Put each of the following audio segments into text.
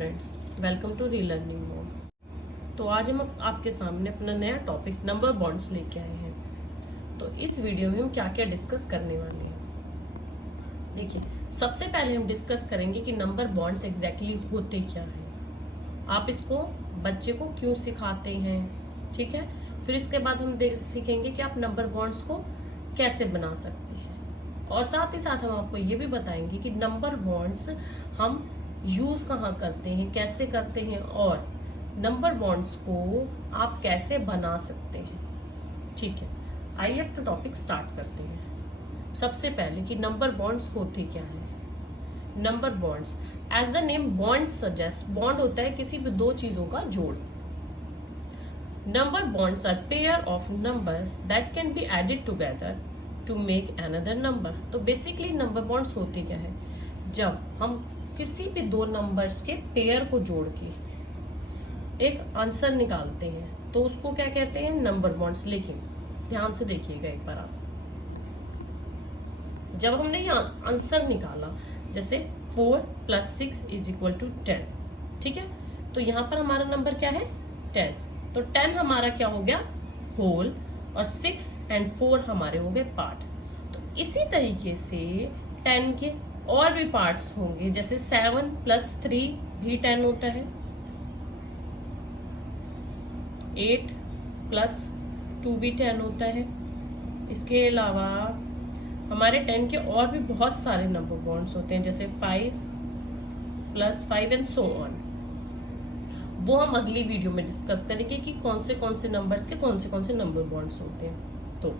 Friends, welcome to relearning mode. तो आज हम आपके सामने अपना नया टॉपिक नंबर बॉन्ड्स लेके आए हैं। तो इस वीडियो में हम क्या क्या डिस्कस करने वाले हैं। देखिए, सबसे पहले हम डिस्कस करेंगे कि नंबर बॉन्ड्स एग्जैक्टली होते क्या हैं, आप इसको बच्चे को क्यों सिखाते हैं, ठीक है। फिर इसके बाद हम सीखेंगे कि आप नंबर बॉन्ड्स को कैसे बना सकते हैं, और साथ ही साथ हम आपको ये भी बताएंगे कि नंबर बॉन्ड्स हम यूज कहाँ करते हैं, कैसे करते हैं, और नंबर बॉन्ड्स को आप कैसे बना सकते हैं। ठीक है, आइए अपना टॉपिक स्टार्ट करते हैं। सबसे पहले कि नंबर बॉन्ड्स होते क्या हैं। Number bonds, as the name bond suggest, bond होता है किसी भी दो चीजों का जोड़। Number bonds are pair of numbers that can be added together to make another number. तो बेसिकली नंबर बॉन्ड्स होते क्या है, जब हम किसी भी दो नंबर्स के पेयर को जोड़ के एक आंसर निकालते हैं तो उसको क्या कहते हैं, नंबर बॉन्ड्स। लेकिन ध्यान से देखिएगा एक बार आप, जब हमने यहाँ आंसर निकाला जैसे 4 + 6 = 10, ठीक है, तो यहाँ पर हमारा नंबर क्या है 10। तो 10 हमारा क्या हो गया, होल, और 6 और 4 हमारे हो गए पार्ट। तो इसी तरीके से 10 के और भी पार्ट्स होंगे, जैसे 7 + 3 भी 10 होता है, 8 + 2 भी 10 होता है। इसके अलावा हमारे 10 के और भी बहुत सारे नंबर बॉन्ड्स होते हैं, जैसे 5 + 5 एंड सो ऑन। वो हम अगली वीडियो में डिस्कस करेंगे कि कौन से नंबर्स के कौन से नंबर बॉन्ड्स होते हैं। तो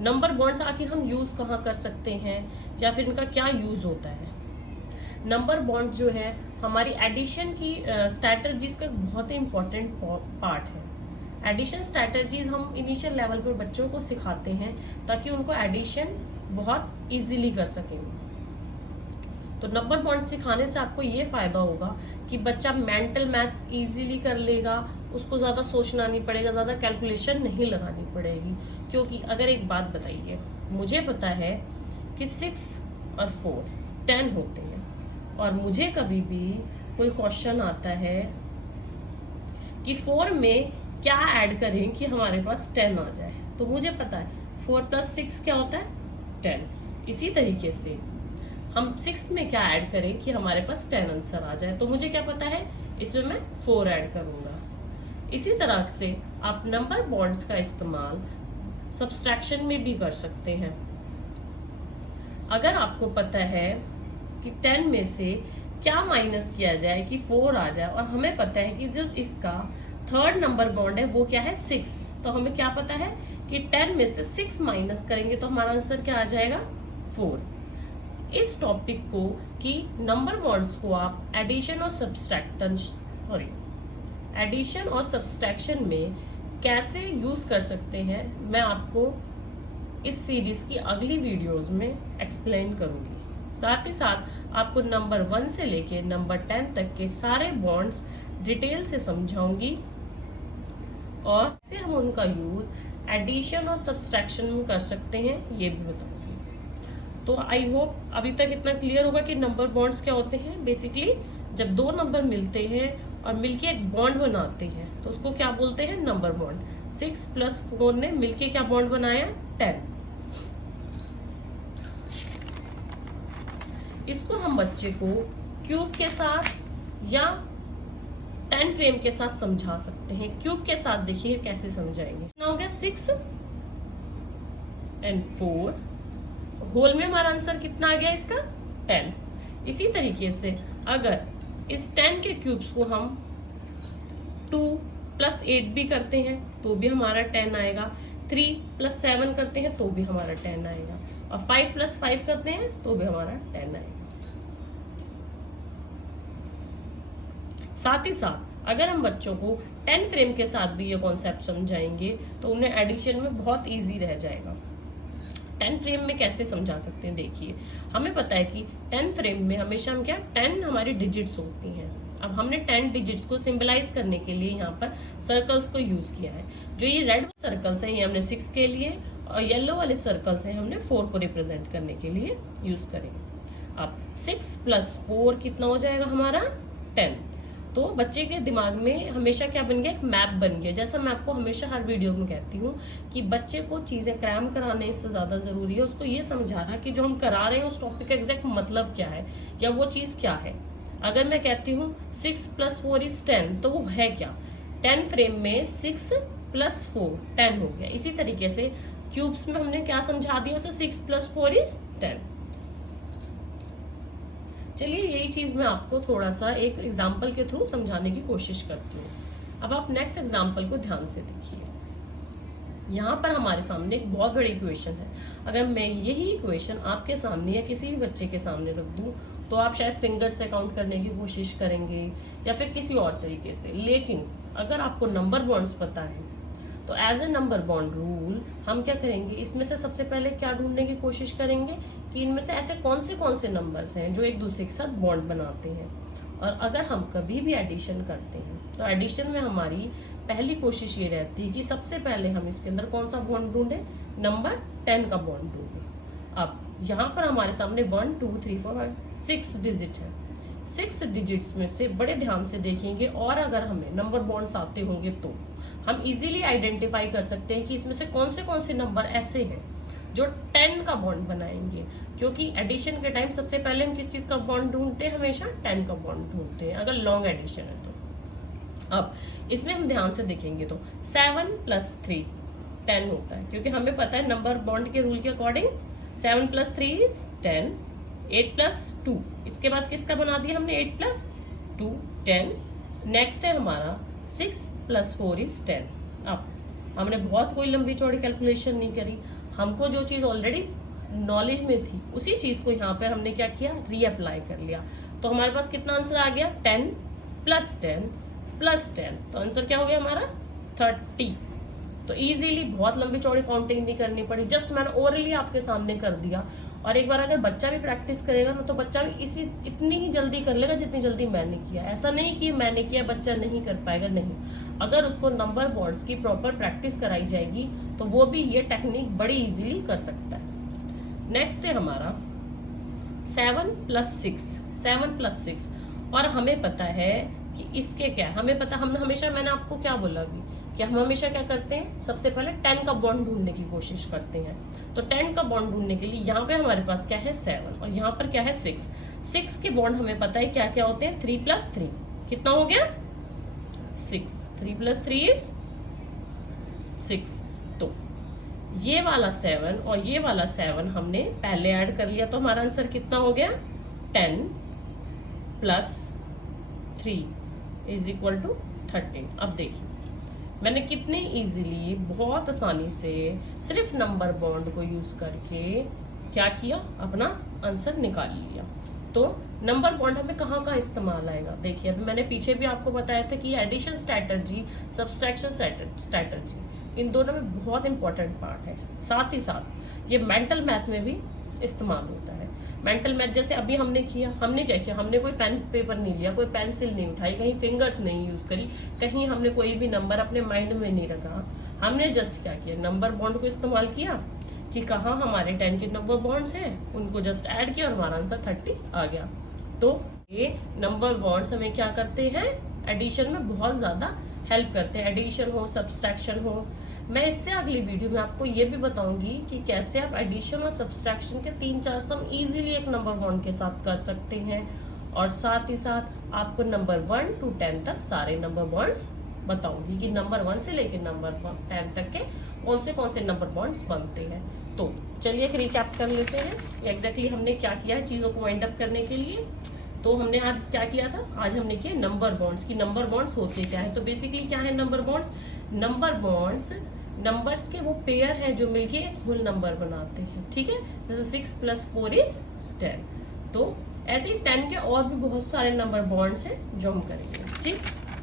नंबर बॉन्ड्स आखिर हम यूज कहाँ कर सकते हैं, या फिर इनका क्या यूज होता है। नंबर बॉन्ड जो है हमारी एडिशन की स्ट्रैटेजीज का बहुत ही इंपॉर्टेंट पार्ट है। एडिशन स्ट्रैटेजीज हम इनिशियल लेवल पर बच्चों को सिखाते हैं ताकि उनको एडिशन बहुत इजीली कर सकें। तो नंबर बॉन्ड सिखाने से आपको ये फायदा होगा कि बच्चा मेंटल मैथ्स इजीली कर लेगा, उसको ज्यादा सोचना नहीं पड़ेगा, ज्यादा कैलकुलेशन नहीं लगानी पड़ेगी। क्योंकि अगर एक बात बताइए, मुझे पता है कि 6 और 4 10 होते हैं, और मुझे कभी भी कोई क्वेश्चन आता है कि 4 में क्या ऐड करें कि हमारे पास 10 आ जाए, तो मुझे पता है 4 + 6 क्या होता है 10। इसी तरीके से हम 6 में क्या ऐड करें कि हमारे पास 10 आंसर आ जाए, तो मुझे क्या पता है, इसमें मैं 4 ऐड करूंगा। इसी तरह से आप नंबर बॉन्ड्स का इस्तेमाल सब्सट्रैक्शन में भी कर सकते हैं। अगर आपको पता है कि 10 में से क्या माइनस किया जाए कि 4 आ जाए, और हमें पता है कि जो इसका थर्ड नंबर बॉन्ड है वो क्या है 6, तो हमें क्या पता है कि 10 में से 6 माइनस करेंगे तो हमारा आंसर क्या आ जाएगा 4। इस टॉपिक को कि नंबर बॉन्ड्स को आप एडिशन और सब्सट्रैक्शन में कैसे यूज कर सकते हैं, मैं आपको इस सीरीज की अगली वीडियोस में एक्सप्लेन करूंगी। साथ ही साथ आपको नंबर 1 से लेके नंबर 10 तक के सारे बॉन्ड्स डिटेल से समझाऊंगी, और कैसे हम उनका यूज एडिशन और सब्सट्रैक्शन में कर सकते हैं ये भी बताऊंगी। तो आई होप अभी तक इतना क्लियर होगा कि नंबर बॉन्ड्स क्या होते हैं। बेसिकली जब दो नंबर मिलते हैं और मिलके एक बॉन्ड बनाते हैं तो उसको क्या बोलते हैं, नंबर बॉन्ड। 6 + 4 ने मिलके क्या बॉन्ड बनाया 10। इसको हम बच्चे को क्यूब के साथ या 10 फ्रेम के साथ समझा सकते हैं। क्यूब के साथ देखिए कैसे समझाएंगे। कितना हो गया 6 और 4, होल में हमारा आंसर कितना आ गया इसका 10। इसी तरीके से अगर इस 10 के क्यूब्स को हम 2 + 8 भी करते हैं तो भी हमारा 10 आएगा, 3 + 7 करते हैं तो भी हमारा 10 आएगा, और 5 + 5 करते हैं तो भी हमारा 10 आएगा। साथ ही साथ अगर हम बच्चों को 10 फ्रेम के साथ भी ये कॉन्सेप्ट समझाएंगे तो उन्हें एडिशन में बहुत इजी रह जाएगा। 10 फ्रेम में कैसे समझा सकते हैं, देखिए हमें पता है कि 10 फ्रेम में हमेशा हम क्या 10 हमारी डिजिट्स होती हैं। अब हमने 10 डिजिट्स को सिंबलाइज करने के लिए यहाँ पर सर्कल्स को यूज किया है। जो ये रेड सर्कल्स हैं ये हमने 6 के लिए, और येलो वाले सर्कल्स हैं हमने 4 को रिप्रेजेंट करने के लिए यूज करेंगे। अब 6 + 4 कितना हो जाएगा हमारा 10, तो बच्चे के दिमाग में हमेशा क्या बन गया, एक मैप बन गया। जैसा मैं आपको हमेशा हर वीडियो में कहती हूँ कि बच्चे को चीजें क्रैम कराने से ज्यादा जरूरी है उसको ये समझाना कि जो हम करा रहे हैं उस टॉपिक का एग्जैक्ट मतलब क्या है या वो चीज क्या है। अगर मैं कहती हूँ 6 + 4 = 10, तो वो है क्या? 10 फ्रेम में 6 + 4 10 हो गया। इसी तरीके से क्यूब्स में हमने क्या समझा दिया उसे, 6 + 4 = 10। चलिए यही चीज मैं आपको थोड़ा सा एक एग्जाम्पल के थ्रू समझाने की कोशिश करती हूँ। अब आप नेक्स्ट एग्जाम्पल को ध्यान से देखिए। यहाँ पर हमारे सामने एक बहुत बड़ी इक्वेशन है। अगर मैं यही इक्वेशन आपके सामने या किसी भी बच्चे के सामने रख दूं तो आप शायद फिंगर्स से काउंट करने की कोशिश करेंगे या फिर किसी और तरीके से। लेकिन अगर आपको नंबर बॉन्ड्स पता है तो as a number bond rule हम क्या करेंगे, इसमें से सबसे पहले क्या ढूंढने की कोशिश करेंगे कि इनमें से ऐसे कौन से नंबर्स हैं जो एक दूसरे के साथ बॉन्ड बनाते हैं। और अगर हम कभी भी एडिशन करते हैं तो एडिशन में हमारी पहली कोशिश ये रहती है कि सबसे पहले हम इसके अंदर कौन सा बॉन्ड ढूंढे, नंबर 10 का बॉन्ड ढूंढे। अब यहाँ पर हमारे सामने 1 2 3 4 5 6 डिजिट है। 6 डिजिट्स में से बड़े ध्यान से देखेंगे और अगर हमें नंबर बॉन्ड्स आते होंगे तो हम इजीली आइडेंटिफाई कर सकते हैं कि इसमें से कौन से नंबर ऐसे हैं जो 10 का बॉन्ड बनाएंगे। क्योंकि एडिशन के टाइम सबसे पहले हम किस चीज का बॉन्ड ढूंढते हैं, हमेशा 10 का बॉन्ड ढूंढते हैं अगर लॉन्ग एडिशन है तो। अब इसमें हम ध्यान से देखेंगे तो 7 + 3 10 होता है, क्योंकि हमें पता है नंबर बॉन्ड के रूल के अकॉर्डिंग 7 + 3 = 10, 8 + 2, इसके बाद किसका बना दिया हमने 8 + 2 10। नेक्स्ट है हमारा 6 + 4 = 10। अब हमने बहुत कोई लंबी चौड़ी कैलकुलेशन नहीं करी, हमको जो चीज ऑलरेडी नॉलेज में थी उसी चीज को यहाँ पर हमने क्या किया, रीअप्लाई कर लिया। तो हमारे पास कितना आंसर आ गया, 10 + 10 + 10, तो आंसर क्या हो गया हमारा 30। तो इजीली बहुत लंबी चौड़ी काउंटिंग नहीं करनी पड़ी, जस्ट मैंने ओरली आपके सामने कर दिया। और एक बार अगर बच्चा भी प्रैक्टिस करेगा ना तो बच्चा भी इतनी ही जल्दी कर लेगा जितनी जल्दी मैंने किया। ऐसा नहीं कि मैंने किया बच्चा नहीं कर पाएगा, नहीं। अगर उसको नंबर बॉन्ड्स की प्रॉपर प्रैक्टिस कराई जाएगी तो वो भी ये टेक्निक बड़ी इजीली कर सकता है। नेक्स्ट है हमारा 7 + 6 7 + 6। और हमें पता है कि इसके क्या, हमें पता, हम हमेशा, मैंने आपको क्या बोला अभी कि हम हमेशा क्या करते हैं, सबसे पहले 10 का बॉन्ड ढूंढने की कोशिश करते हैं। तो 10 का बॉन्ड ढूंढने के लिए यहाँ पे हमारे पास क्या है 7 और यहाँ पर क्या है 6। 6 के बॉन्ड हमें पता है क्या क्या होते हैं, 3 + 3 कितना हो गया 6, 3 + 3 = 6। तो ये वाला 7 और ये वाला 7 हमने पहले ऐड कर लिया, तो हमारा आंसर कितना हो गया 10 + 3 = 13। अब देखिए मैंने कितने इजीली, बहुत आसानी से सिर्फ नंबर बॉन्ड को यूज करके क्या किया, अपना आंसर निकाल लिया। तो नंबर बॉन्ड हमें कहाँ कहाँ इस्तेमाल आएगा, देखिए अभी मैंने पीछे भी आपको बताया था कि एडिशन स्ट्रैटेजी, सब्सट्रैक्शन स्ट्रैटेजी, इन दोनों में बहुत इंपॉर्टेंट पार्ट है। साथ ही साथ ये मेंटल मैथ में भी इस्तेमाल होता है। मेंटल मैथ जैसे अभी हमने किया, हमने क्या किया, हमने कोई पेन पेपर नहीं लिया, कोई पेंसिल नहीं उठाई, कहीं फिंगर्स नहीं यूज करी, कहीं हमने कोई भी नंबर अपने माइंड में नहीं रखा। हमने जस्ट क्या किया, नंबर बॉन्ड को इस्तेमाल किया कि कहाँ हमारे 10 के नंबर बॉन्ड्स हैं, उनको जस्ट ऐड किया और हमारा आंसर 30 आ गया। तो ये नंबर बॉन्ड्स हमें क्या करते हैं, एडिशन में बहुत ज्यादा हेल्प करते हैं, एडिशन हो सब्सट्रैक्शन हो। मैं इससे अगली वीडियो में आपको ये भी बताऊंगी कि कैसे आप एडिशन और सब्सट्रैक्शन के 3-4 सम इजीली एक नंबर बॉन्ड के साथ कर सकते हैं। और साथ ही साथ आपको नंबर 1 to 10 तक सारे नंबर बॉन्ड्स बताऊंगी कि नंबर 1 से लेकर नंबर 10 तक के कौन से नंबर बॉन्ड्स बनते हैं। तो चलिए एक रिकैप कर लेते हैं एग्जैक्टली हमने क्या किया है चीजों को वाइंड अप करने के लिए। तो हमने आज क्या किया था, आज हमने किया नंबर बॉन्ड्स की नंबर बॉन्ड्स होते क्या है। तो बेसिकली क्या है number bonds, number bonds numbers के वो पेयर हैं जो मिलके एक होल नंबर बनाते हैं, ठीक है। जैसे 6 + 4 = 10। तो ऐसे ही 10 के और भी बहुत सारे नंबर बॉन्ड्स हैं जो हम करेंगे, ठीक।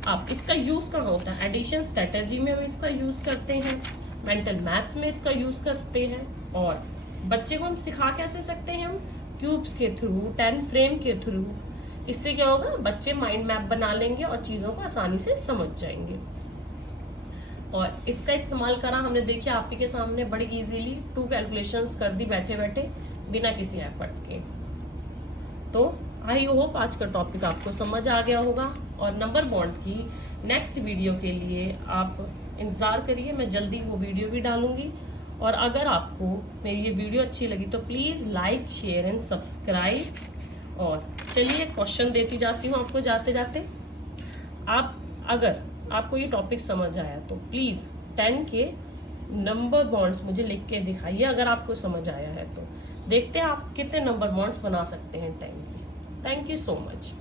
अब इसका यूज कहाँ होता है, एडिशन स्ट्रेटेजी में हम इसका यूज करते हैं, मेंटल मैथ्स में इसका यूज करते हैं, और बच्चे को हम सिखा कैसे सकते हैं, हम क्यूब्स के थ्रू, 10 फ्रेम के थ्रू। इससे क्या होगा, बच्चे माइंड मैप बना लेंगे और चीजों को आसानी से समझ जाएंगे। और इसका इस्तेमाल करा हमने, देखिए आप ही के सामने बड़ी इजीली 2 कैलकुलेशंस कर दी बैठे बैठे बिना किसी एफर्ट के। तो आई होप आज का टॉपिक आपको समझ आ गया होगा। और नंबर बॉन्ड की नेक्स्ट वीडियो के लिए आप इंतज़ार करिए, मैं जल्दी वो वीडियो भी डालूंगी। और अगर आपको मेरी ये वीडियो अच्छी लगी तो please like, share and subscribe. और चलिए क्वेश्चन देती जाती हूँ आपको जाते जाते। अगर आपको ये टॉपिक समझ आया तो प्लीज़ 10 के नंबर बॉन्ड्स मुझे लिख के दिखाइए। अगर आपको समझ आया है तो देखते हैं आप कितने नंबर बॉन्ड्स बना सकते हैं 10 के। Thank you so much.